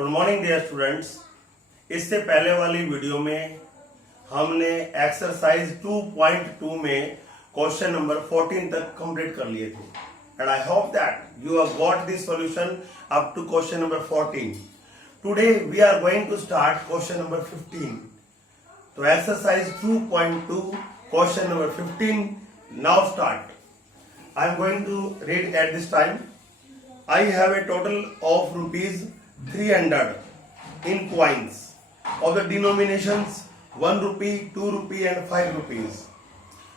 Good morning dear students. इससे पहले वाली वीडियो में हमने एक्सरसाइज 2.2 में क्वेश्चन नंबर 14 तक कंप्लीट कर लिए थे and I hope that you have got this solution up to question number 14। Today we are going to start question number 15। तो exercise 2.2 question number 15 now start. I am going to read at this time. I have a total of rupees 300 in coins of the denominations 1 rupee, 2 rupee and 5 rupees।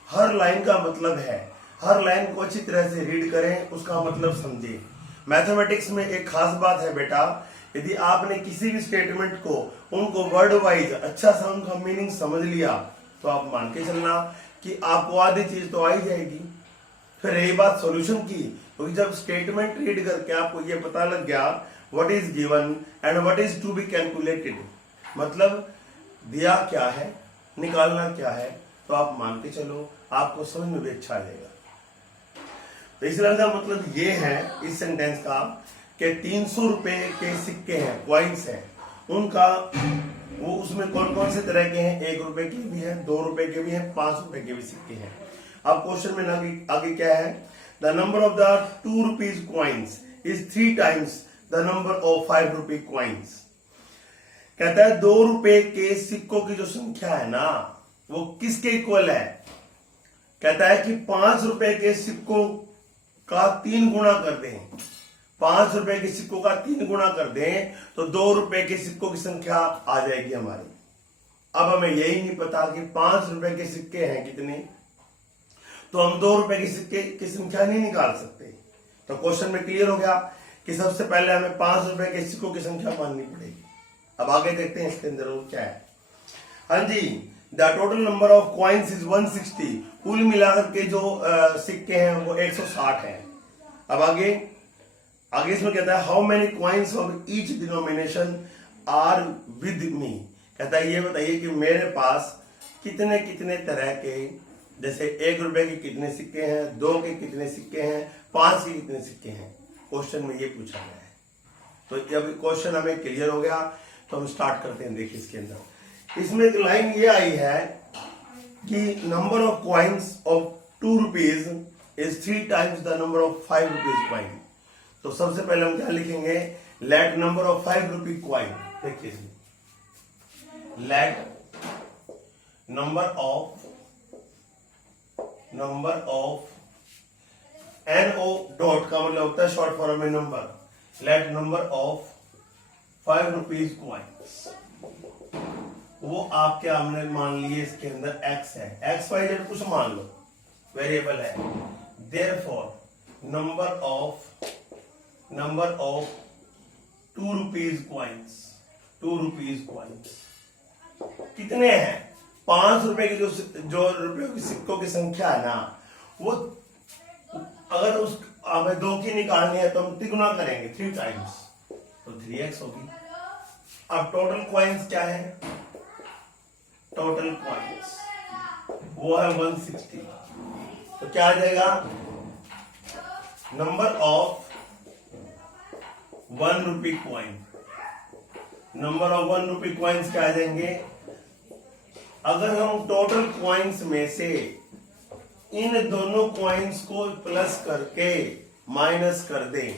Her line का मतलब है, हर line को अच्छी तरह से read करें, उसका मतलब समझें। मैथमेटिक्स में एक खास बात है बेटा, यदि आपने किसी भी स्टेटमेंट को उनको वर्ड वाइज अच्छा सा उनका मीनिंग समझ लिया तो आप मान के चलना कि आपको आधी चीज तो आ ही जाएगी। फिर रही बात सॉल्यूशन की, तो जब स्टेटमेंट रीड करके आपको ये पता लग गया what is given and what is to be calculated, मतलब दिया क्या है, निकालना क्या है, तो आप मान के चलो आपको समझ में भी अच्छा आएगा। तो इस लाइन का मतलब ये है इस सेंटेंस का कि 300 रुपए के सिक्के हैं, क्वाइंस हैं, उनका वो उसमें कौन कौन से तरह के हैं, 1 रुपए के भी है, 2 रुपए के भी है, 5 रुपए के भी सिक्के हैं। अब क्वेश्चन में आगे क्या है, the number of the 2 rupees coins is 3 times the number of 5 rupee coins। कहता है 2 रुपए के सिक्कों की जो संख्या है ना वो किसके इक्वल है। कहता है कि 5 रुपए के सिक्कों का 3 गुना कर दें, 5 रुपए के सिक्कों का 3 गुना कर दें तो 2 रुपए के सिक्कों की संख्या आ जाएगी हमारी। अब हमें यही नहीं पता कि 5 रुपए के सिक्के हैं कितने, तो हम 2 रुपए के सिक्के की संख्या नहीं निकाल सकते। तो क्वेश्चन में क्लियर हो गया कि सबसे पहले हमें 5 रुपए के सिक्कों की संख्या माननी पड़ेगी। अब आगे देखते हैं इसके अंदर क्या है। हाँ जी, the total number of coins is 160। कुल मिलाकर के जो सिक्के हैं वो 160 हैं। अब आगे इसमें कहता है how many coins of each denomination are with me. कहता है ये बताइए कि मेरे पास कितने कितने तरह के, जैसे 1 रुपए के कितने सिक्के हैं, 2 के कितने सिक्के हैं, 5 के कितने सिक्के हैं। क्वेश्चन में ये पूछा गया है। तो जब क्वेश्चन हमें क्लियर हो गया तो हम स्टार्ट करते हैं। देखिए इसके अंदर इसमें एक लाइन ये आई है कि number of coins of 2 rupees is 3 times the number of 5 rupees coin. तो सबसे पहले हम क्या लिखेंगे, let number of 5 rupee coin. देखिए let number of NO dot का मतलब होता है शॉर्ट फॉर्म में number. Let number of 5 rupees coins, वो आपके हमने मान लिए इसके अंदर x है, XYZ कुछ मान लो, वेरिएबल है। Therefore number of 2 rupees coins, 2 rupees coins कितने हैं, 5 रुपए की जो रुपयों की सिक्कों की संख्या है ना, वो अगर उस हमें 2 की निकालनी है तो हम तिगुना करेंगे 3 टाइम्स, तो 3x होगी। अब टोटल कॉइन्स क्या है, टोटल कॉइन्स वो है 160। तो क्या आ जाएगा, number of 1 rupee coin, number of 1 rupee coins क्या आ जाएंगे। अगर हम टोटल कॉइन्स में से इन दोनों कॉइन्स को प्लस करके माइनस कर दें,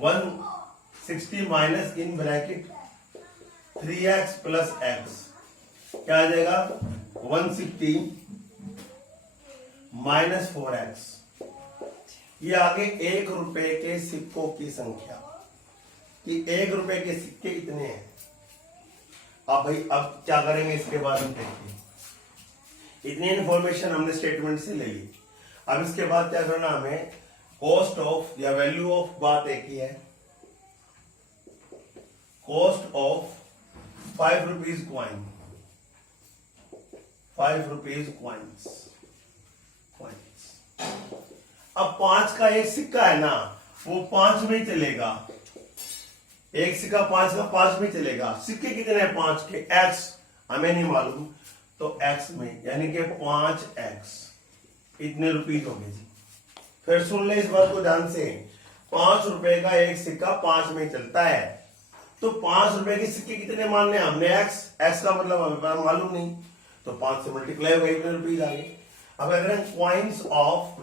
160 minus in bracket 3x plus x, क्या आ जाएगा 160 माइनस 4x। ये आगे 1 रुपए के सिक्कों की संख्या कि 1 रुपए के सिक्के कितने हैं। अब क्या करेंगे इसके बाद हम देखिए, इतनी इंफॉर्मेशन हमने स्टेटमेंट से ले ली। अब इसके बाद क्या करना, हमें कॉस्ट ऑफ या वैल्यू ऑफ, बात एक ही है, cost of 5 rupees coin, 5 rupees coins. अब 5 का एक सिक्का है ना, वो 5 में चलेगा, एक सिक्का 5 का 5 में चलेगा। सिक्के कितने हैं 5 के, x हमें नहीं मालूम, तो x में यानी कि 5x इतने रुपीज हो गए जी। फिर सुन ले इस बात को ध्यान से, 5 रुपए का एक सिक्का 5 में चलता है, तो 5 रुपए के सिक्के कितने मानने हैं हमने एक्स का मतलब हमें मालूम नहीं, तो 5 से मल्टीप्लाई हो गया, इतने रुपीज आ गए। अब अगर कॉइन्स ऑफ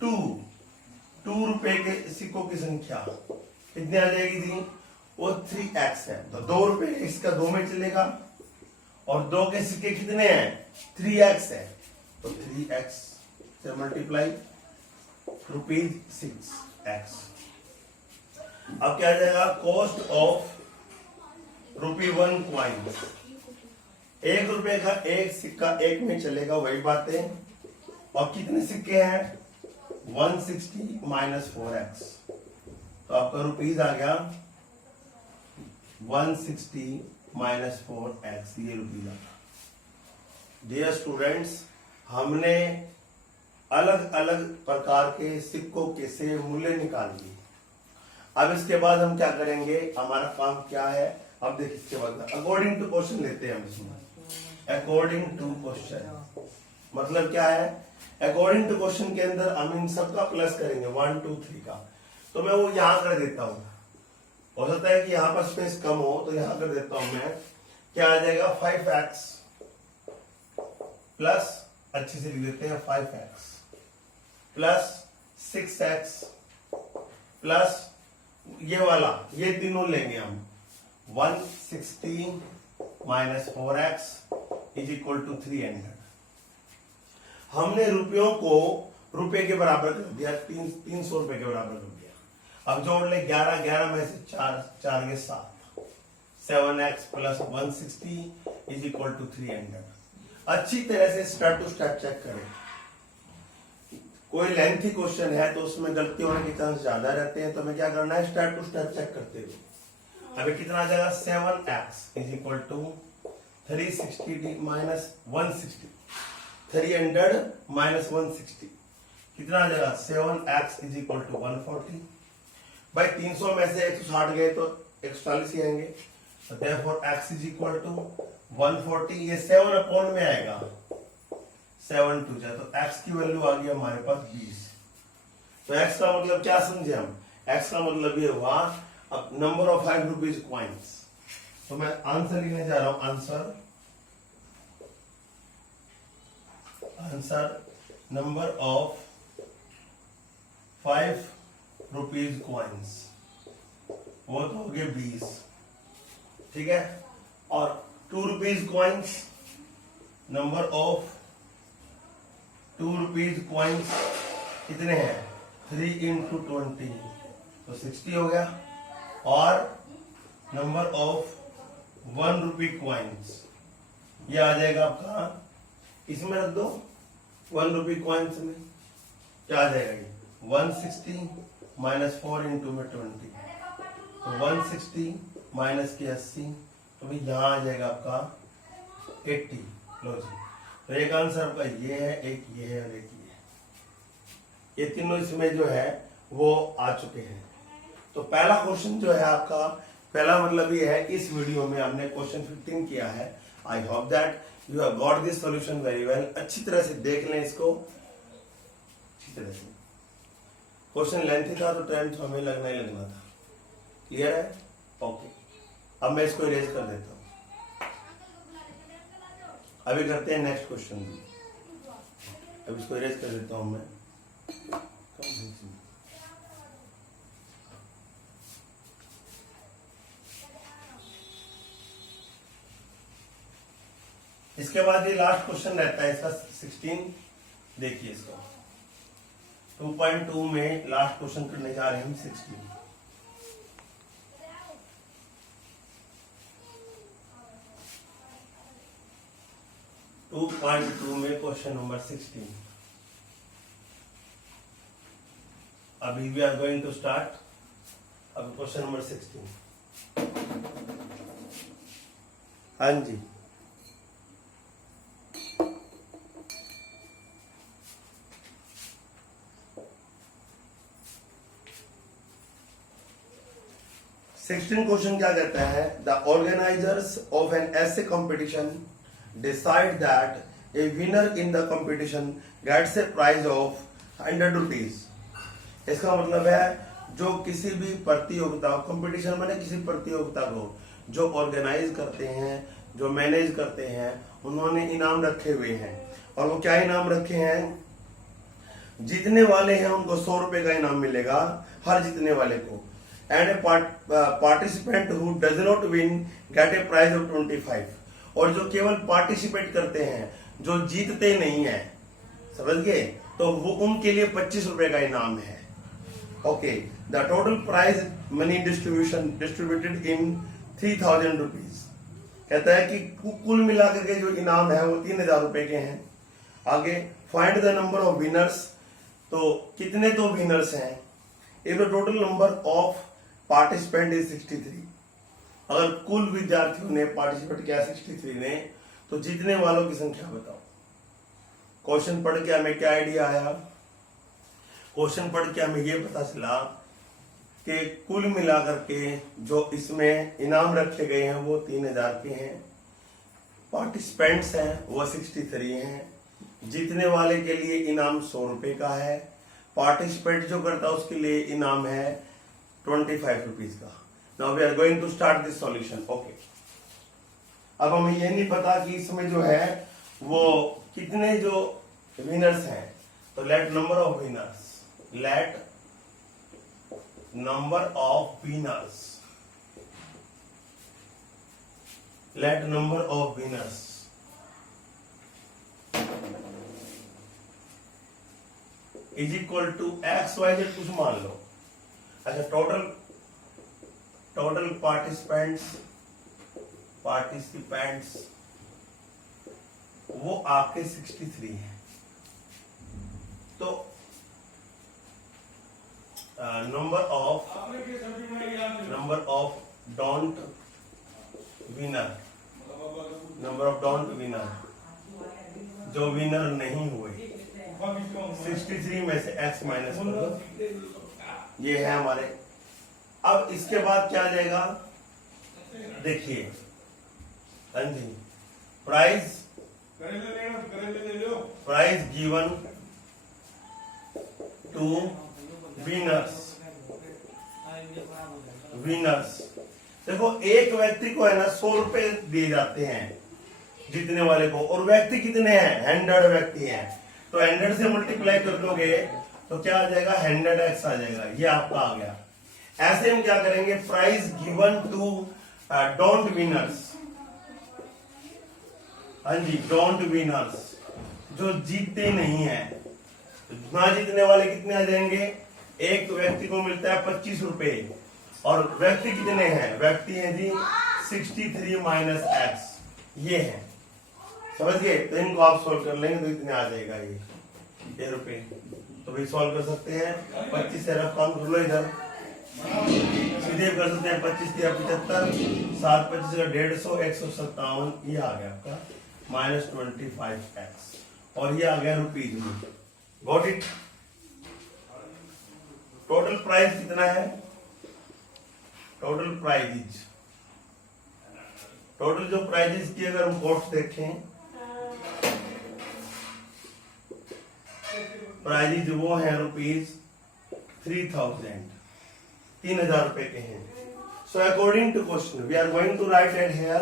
₹2 रुपए के सिक्कों की संख्या कितनी आ जाएगी थी, वो 3x है, तो 2 रुपए इसका 2 में चलेगा, और 2 के सिक्के कितने हैं, 3x है, तो 3x से मल्टीप्लाई ₹6x। अब क्या आ जाएगा, कॉस्ट ऑफ ₹1 कॉइन, 1 रुपए का एक सिक्का 1 में चलेगा, वही बात है। और कितने सिक्के हैं, 160 माइनस 4x, तो आपका रुपीज आ गया 160 माइनस 4x, ये रुपीज आ गया। डियर स्टूडेंट्स, हमने अलग अलग प्रकार के सिक्कों के से मूल्य निकाल लिए। अब इसके बाद हम क्या करेंगे, हमारा काम क्या है, अब देखिए इसके बाद अकॉर्डिंग टू क्वेश्चन लेते हैं हम इसमें। अकॉर्डिंग टू क्वेश्चन मतलब क्या है, अकॉर्डिंग टू क्वेश्चन के अंदर हम इन सबका प्लस करेंगे 1 2 3 का, तो मैं वो यहां कर देता हूं। हो सकता है कि यहां पर स्पेस कम हो, तो यहां कर देता हूं मैं। क्या आ जाएगा, 5x प्लस, अच्छे से लिख देते हैं, 5x प्लस 6x प्लस ये वाला, ये तीनों लेंगे हम, 160 minus 4x is equal to 300। हमने रुपयों को रुपए के बराबर कर दिया, 300 रुपए के बराबर कर दिया। अब जोड़ ले 11, 11 में से 4 के 7, 7x plus 160 is equal to 300। अच्छी तरह से स्टेप टू स्टेप चेक करें। कोई लेंथी क्वेश्चन है तो उसमें गलती होने के चांस ज्यादा रहते हैं, तो हमें क्या करना है, स्टेप टू स्टेप चेक करते हुए। अभी कितना आ जाएगा, 7x is equal to 360 minus 160, 300 minus 160 कितना आ जाएगा, 7x इज इक्वल टू 140। भाई 300 में से 160 गए तो 140 ही आएंगे, तो therefore x is equal to 140, ये 7 अपॉन में आएगा, 7 2 जाए तो x की वैल्यू आ गई हमारे पास 20। तो x का मतलब क्या समझे हम, x का मतलब ये हुआ अब नंबर ऑफ 5 रुपीज कॉइन्स। तो मैं आंसर लिखने जा रहा हूं, answer number of 5 rupees coins, वो तो हो गए 20, ठीक है। और 2 rupees coins, number of 2 rupees coins कितने हैं, 3 into 20 तो 60 हो गया। और नंबर ऑफ 1 रुपी कॉइन्स, ये आ जाएगा आपका, इसमें रख दो 1 रुपी कॉइन्स में क्या आ जाएगा, ये 160 माइनस 4 इंटू में 20, तो 160 माइनस के 80, तो भाई यहां आ जाएगा आपका 80। लो जी, तो एक आंसर आपका ये है, एक ये है और एक ये है, ये तीनों इसमें जो है वो आ चुके हैं। तो पहला क्वेश्चन जो है आपका, पहला मतलब ये है, इस वीडियो में हमने क्वेश्चन 15 किया है। आई hope that you have got this solution very well. अच्छी तरह से देख लें इसको, अच्छी तरह से। क्वेश्चन लेंथी था तो टाइम तो हमें लगना ही लगना था। क्लियर है, ओके। अब मैं इसको इरेज कर देता हूं। अभी करते हैं नेक्स्ट क्वेश्चन। अब इसको इरेज कर देता हूं मैं। इसके बाद ये लास्ट क्वेश्चन रहता है इसका 16। देखिए इसको 2.2 में लास्ट क्वेश्चन करने जा रहे हैं हम 16। में क्वेश्चन नंबर 16। अभी we are going to start. अब क्वेश्चन नंबर 16। हाँ जी, क्वेश्चन क्या कहता है, the organisers of an essay competition decide that a winner in the competition gets a prize of 100 rupees. इसका मतलब है जो किसी भी प्रतियोगिता, कंपटीशन माने किसी प्रतियोगिता को जो ऑर्गेनाइज करते हैं, जो मैनेज करते हैं, उन्होंने इनाम रखे हुए हैं। और वो क्या इनाम रखे हैं? जीतने वाले हैं उनको 100 रुपए का इनाम मिलेगा, हर जीतने वाले को। And a participant who does not win get a prize of 25। और जो केवल पार्टिसिपेट करते हैं, जो जीतते नहीं है, समझ गए, तो वो उनके लिए 25 रुपए का इनाम है। Okay, the total prize money distributed in 3000 rupees. कहता है कि कुल मिलाकर के जो इनाम है वो 3000 रुपए के हैं। आगे, find the number of winners. तो कितने तो विनर्स हैं? If the total number of participant is 63। अगर कुल विद्यार्थियों ने पार्टिसिपेट किया 63 ने, तो जीतने वालों की संख्या बताओ। क्वेश्चन पढ़ के हमें क्या आइडिया आया? क्वेश्चन पढ़ के हमें ये पता चला कि कुल मिलाकर के जो इसमें इनाम रखे गए हैं वो 3000 के हैं, पार्टिसिपेंट्स हैं वो 63 हैं, जीतने वाले के लिए इनाम 100 रुपए का है, पार्टिसिपेट जो करता है उसके लिए इनाम है 25 रुपीज का। Now we are going to start this solution. Okay, अब हमें ये नहीं पता कि इसमें जो है वो कितने जो विनर्स हैं, तो let number of winners, let number of winners, let number of winners is equal to X Y Z, कुछ मान लो। अच्छा, टोटल पार्टिसिपेंट्स वो आपके 63 हैं। तो number of don't winner, number of don't winner, जो विनर नहीं हुए, 63 में से x माइनस कर दो, ये है हमारे। अब इसके बाद क्या आ जाएगा? देखिए, हाँ जी, प्राइज गिवन टू विनर्स। देखो, एक व्यक्ति को है ना 100 रुपए दिए जाते हैं जीतने वाले को, और व्यक्ति कितने हैं? 100 व्यक्ति हैं। तो 100 से मल्टीप्लाई कर दोगे तो क्या आ जाएगा? 100x आ जाएगा। ये आपका आ गया। ऐसे हम क्या करेंगे? Prize given to don't winners, हाँ जी, डोंट विनर्स, जो जीतते नहीं है। ना जीतने वाले कितने आ जाएंगे? एक व्यक्ति को मिलता है 25 रुपए, और व्यक्ति कितने हैं? व्यक्ति हैं जी 63 माइनस x, ये है। समझ गए? तो इनको आप सॉल्व कर लेंगे तो इतने आ जाएगा ये रुपए। तो भी सॉल्व कर सकते हैं। 25 से रफ काम कर लो, इधर सीधे कर सकते हैं। 25 या 75, 7 25 का 150, 157, ये आ गया आपका माइनस 25x, और ये आ गया रुपीज में। Got it? टोटल प्राइस कितना है? टोटल प्राइजेज, टोटल जो प्राइजेस की अगर हम कॉस्ट देखें, प्राइजेज वो है रुपीज 3000 रुपए के हैं। So according to question we are going to write at here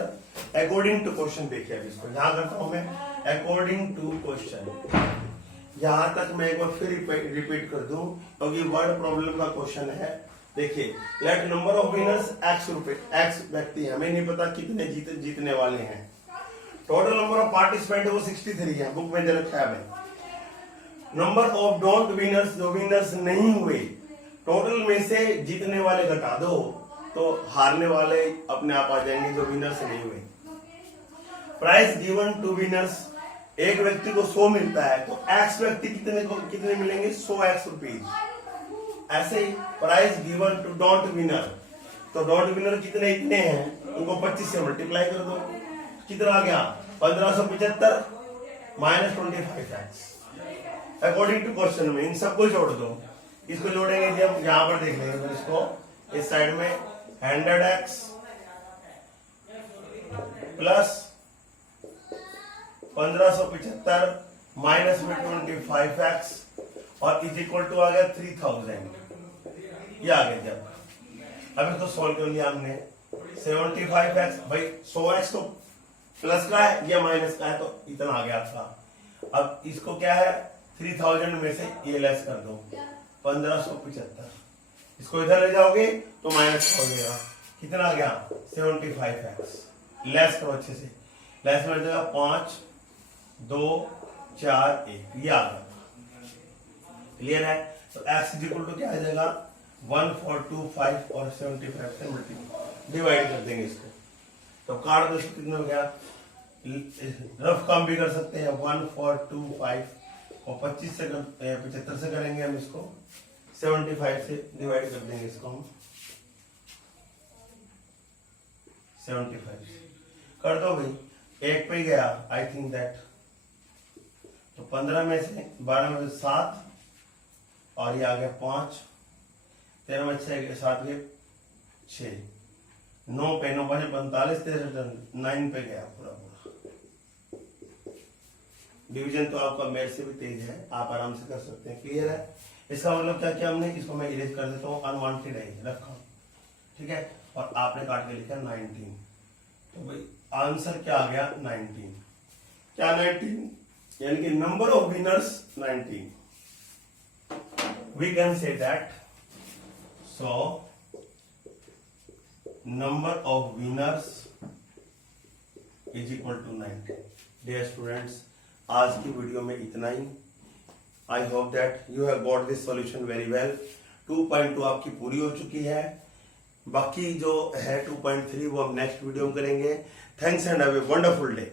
according to question. देखिए, अब इसको यहां करता हूं मैं, अकॉर्डिंग टू क्वेश्चन। यहां तक मैं एक बार फिर रिपीट कर दूं क्योंकि वर्ड प्रॉब्लम का क्वेश्चन है। देखिए, let number of winners x रुपए, x व्यक्ति, हमें नहीं पता कितने जीतने वाले हैं। टोटल नंबर ऑफ पार्टिसिपेंट वो 63 है, बुक में दे रखा है। नंबर ऑफ डोंट विनर्स, जो विनर्स नहीं हुए, टोटल में से जीतने वाले घटा दो तो हारने वाले अपने आप आ जाएंगे जो विनर्स नहीं हुए। प्राइस गिवन टू विनर्स, एक व्यक्ति को 100 मिलता है, तो x व्यक्ति कितने मिलेंगे? 100x rupees. ऐसे ही प्राइस गिवन टू डोंट विनर, तो डोंट विनर कितने इतने हैं, उनको 25 से मल्टीप्लाई कर दो, कितना आ गया? 1575 minus 25x। According to question में इन सबको जोड़ दो। इसको जोड़ेंगे जब यहां पर देख लेंगे, तो इसको इस साइड में 100x प्लस 1575 माइनस में 25x और इज इक्वल टू आ गया 3000। ये आ गया जब अब इसको सोल्व कर लिया हमने 75x भाई 100x तो प्लस का है या माइनस का है तो इतना आ गया आपका। अब इसको क्या है 3000 में से ये लेस कर दो 1575, इसको इधर ले जाओगे तो माइनस हो जाएगा, कितना आ गया 75x। लेस करो अच्छे से, लेस में जाएगा 5 2 4 1, ये आ गया। क्लियर है? तो x इज इक्वल टू क्या आ जाएगा 1425 और 75 से मल्टीप्लाई डिवाइड कर देंगे इसको, तो काट दो इसको, कितना हो गया, रफ काम भी कर सकते हैं 1425 और 25 से 75 से करेंगे हम इसको, 75 से डिवाइड कर देंगे इसको हम 75 कर दो भाई, एक पे गया आई थिंक दैट, तो 15 में से 12 में से 7 और ये आ गया 5, 13 में 6 7 के 6, 9 पे 9 5 45, 9 पे गया पूरा पूरा। डिवीजन तो आपका मेरे से भी तेज है, आप आराम से कर सकते हैं। क्लियर है? इसका मतलब क्या किया हमने, इसको मैं इरेज कर देता हूँ, अनवांटेड है रखा, ठीक है, और आपने काट के लिखा 19, तो भाई आंसर क्या आ गया 19, क्या 19, यानी कि number of winners 19। We can say that, so number of winners is equal to 90। Dear students, आज की वीडियो में इतना ही। I hope that you have got this solution very well. 2.2 आपकी पूरी हो चुकी है, बाकी जो है 2.3 वो हम नेक्स्ट वीडियो में करेंगे। Thanks and have a wonderful day.